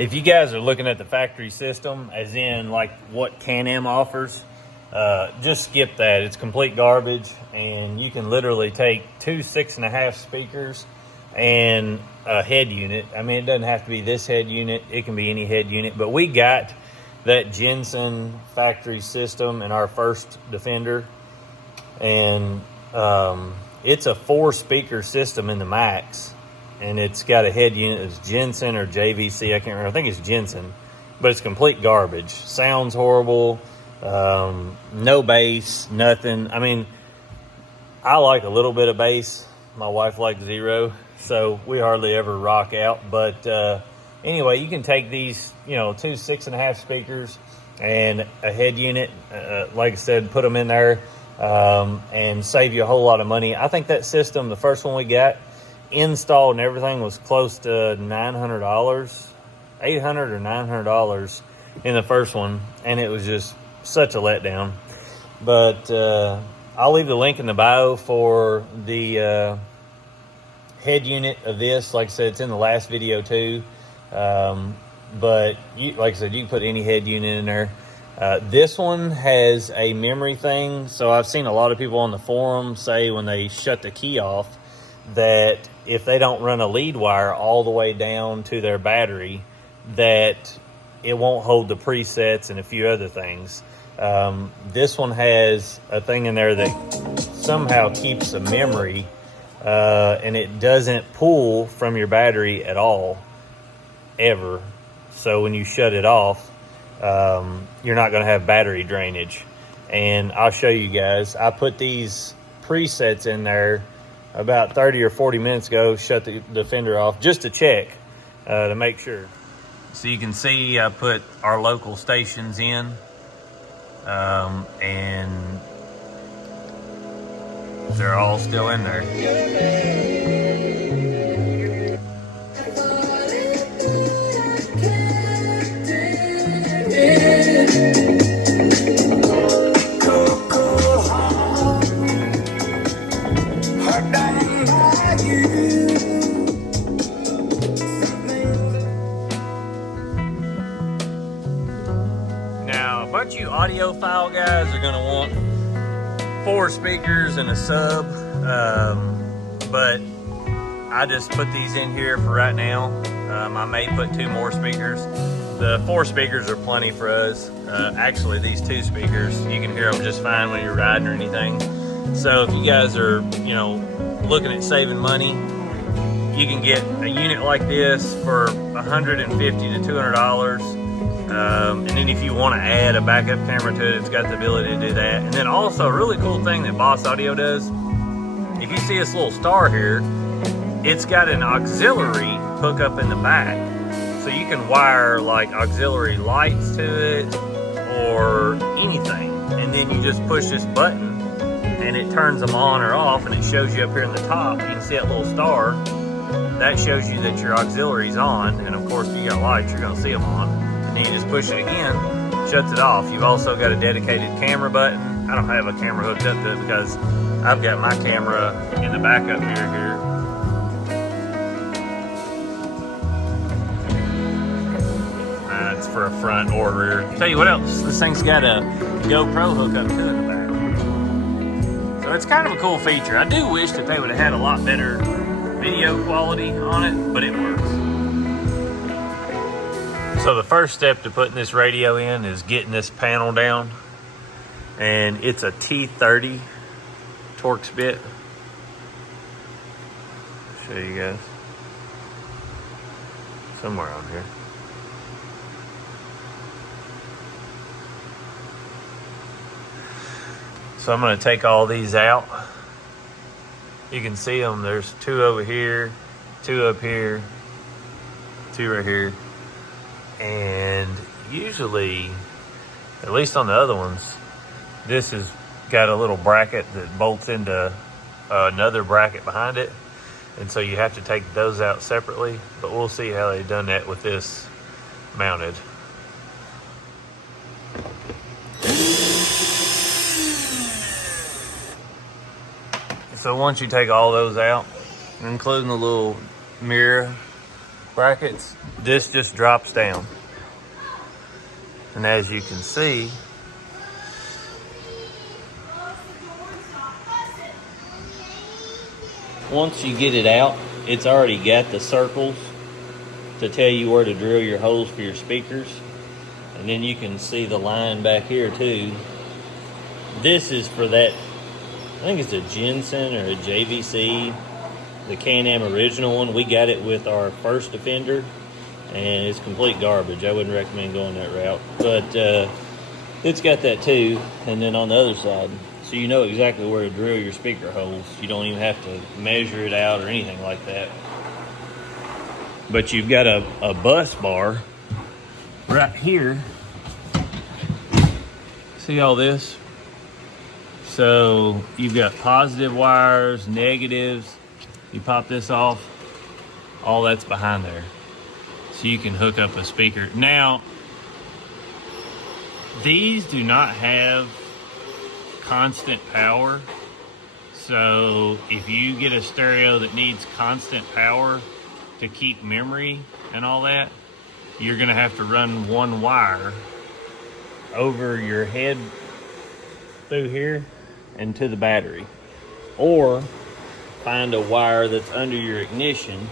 If you guys are looking at the factory system, as in like what Can-Am offers, just skip that. It's complete garbage, and you can literally take two 6.5 speakers and a head unit. I mean, it doesn't have to be this head unit. It can be any head unit, but we got that Jensen factory system in our first Defender, and it's a 4-speaker system in the Max, and it's got a head unit that's Jensen or JVC. I can't remember. I think it's Jensen, but it's complete garbage. Sounds horrible. No bass, nothing. I mean, I like a little bit of bass. My wife likes zero, so we hardly ever rock out. But anyway, you can take these, two 6.5 speakers and a head unit, like I said, put them in there, and save you a whole lot of money. I think that system, the first one we got, installed and everything, was close to $900, $800 or $900 in the first one, and it was just such a letdown. But I'll leave the link in the bio for the head unit of this. Like I said, it's in the last video too. But like I said, you can put any head unit in there. This one has a memory thing. So I've seen a lot of people on the forum say when they shut the key off that if they don't run a lead wire all the way down to their battery, that it won't hold the presets and a few other things. This one has a thing in there that somehow keeps a memory, and it doesn't pull from your battery at all, ever. So when you shut it off, you're not going to have battery drainage. And I'll show you guys. I put these presets in there about 30 or 40 minutes ago, shut the Defender off just to check, to make sure. So you can see I put our local stations in, and they're all still in there. Now, a bunch of you audiophile guys are gonna want 4 speakers and a sub, but I just put these in here for right now. I may put 2 more speakers. The 4 speakers are plenty for us. Actually, these 2 speakers, you can hear them just fine when you're riding or anything. So if you guys are, looking at saving money, you can get a unit like this for $150 to $200. And then if you want to add a backup camera to it, it's got the ability to do that. And then also a really cool thing that Boss Audio does, if you see this little star here, it's got an auxiliary hookup in the back. So you can wire like auxiliary lights to it or anything. And then you just push this button and it turns them on or off, and it shows you up here in the top. You can see that little star. That shows you that your auxiliary's on. And of course, if you got lights, you're gonna see them on. And then you just push it again, shuts it off. You've also got a dedicated camera button. I don't have a camera hooked up to it because I've got my camera in the backup mirror here. It's for a front or rear. Tell you what else, this thing's got a GoPro hookup to it in the back. So it's kind of a cool feature. I do wish that they would have had a lot better video quality on it, but it works. So the first step to putting this radio in is getting this panel down, and it's a T30 Torx bit. I'll show you guys somewhere on here. So I'm going to take all these out. You can see them. There's 2 over here, 2 up here, 2 right here. And usually, at least on the other ones, this has got a little bracket that bolts into another bracket behind it. And so you have to take those out separately. But we'll see how they've done that with this mounted. So once you take all those out, including the little mirror brackets, this just drops down. And as you can see, once you get it out, it's already got the circles to tell you where to drill your holes for your speakers. And then you can see the line back here too. This is for that, I think it's a Jensen or a JVC, the Can-Am original one. We got it with our first Defender, and it's complete garbage. I wouldn't recommend going that route. But it's got that too, and then on the other side. So you know exactly where to drill your speaker holes. You don't even have to measure it out or anything like that. But you've got a bus bar right here. See all this? So you've got positive wires, negatives. You pop this off, all that's behind there. So you can hook up a speaker. Now, these do not have constant power. So if you get a stereo that needs constant power to keep memory and all that, you're gonna have to run one wire over your head through here and to the battery, or find a wire that's under your ignition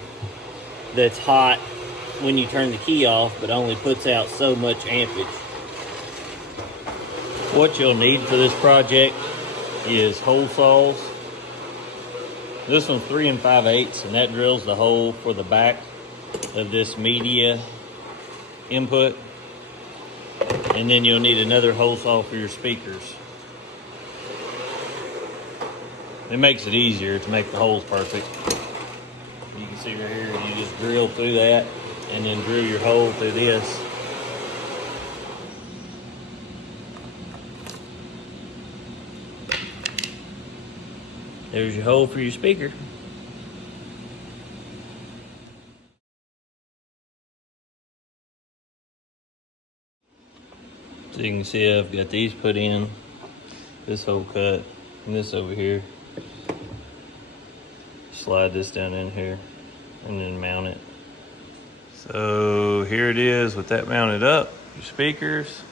that's hot when you turn the key off but only puts out so much ampage. What you'll need for this project is hole saws. This one's 3 5/8, and that drills the hole for the back of this media input. And then you'll need another hole saw for your speakers. It makes it easier to make the holes perfect. You can see right here, you just drill through that and then drill your hole through this. There's your hole for your speaker. So you can see I've got these put in, this hole cut, and this over here. Slide this down in here and then mount it. So here it is with that mounted up, your speakers.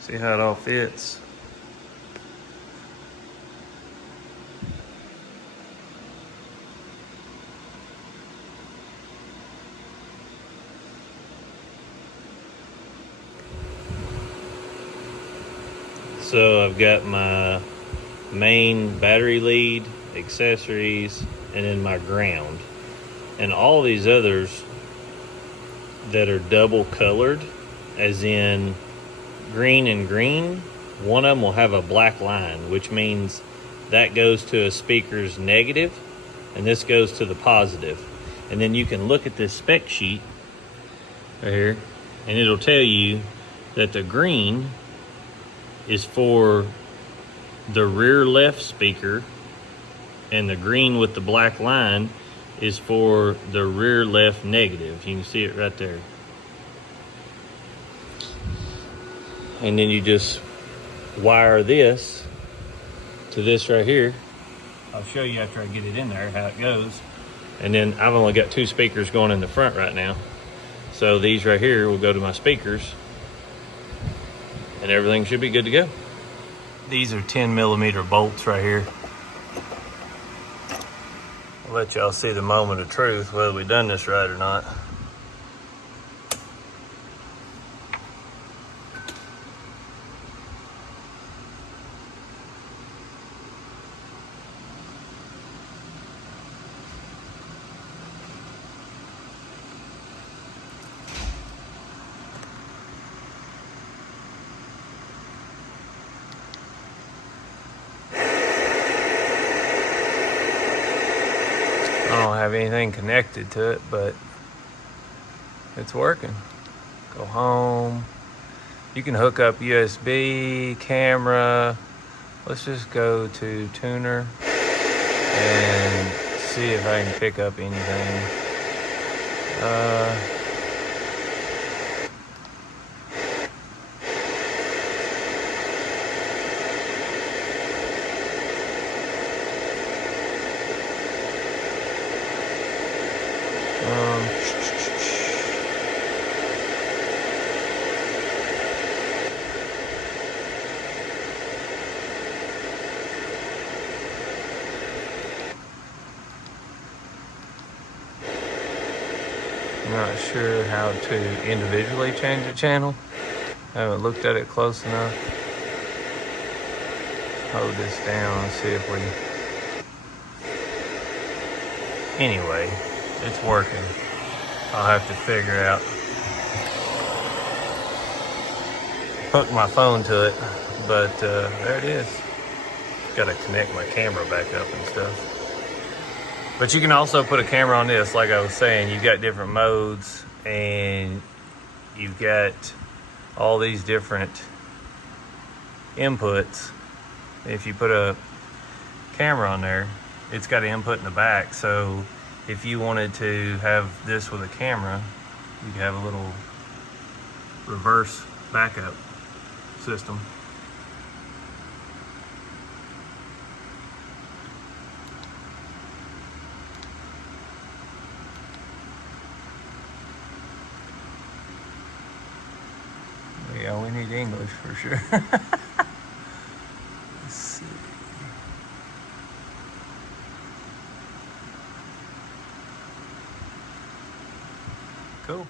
See how it all fits. So I've got my main battery lead, accessories, and then my ground. And all these others that are double colored, as in green and green, one of them will have a black line, which means that goes to a speaker's negative, and this goes to the positive. And then you can look at this spec sheet right here, and it'll tell you that the green is for the rear left speaker, and the green with the black line is for the rear left negative. You can see it right there. And then you just wire this to this right here. I'll show you after I get it in there how it goes. And then I've only got 2 speakers going in the front right now. So these right here will go to my speakers, and everything should be good to go. These are 10mm bolts right here. I'll let y'all see the moment of truth, whether we done this right or not. I don't have anything connected to it, but it's working. Go home. You can hook up USB, camera. Let's just go to tuner and see if I can pick up anything. not sure how to individually change the channel. I haven't looked at it close enough. Hold this down and see if we... Anyway, it's working. I'll have to figure out. Hook my phone to it, but there it is. Got to connect my camera back up and stuff. But you can also put a camera on this, like I was saying. You've got different modes, and you've got all these different inputs. If you put a camera on there, it's got an input in the back. So if you wanted to have this with a camera, you could have a little reverse backup system. Yeah, we need English for sure. Let's see. Cool.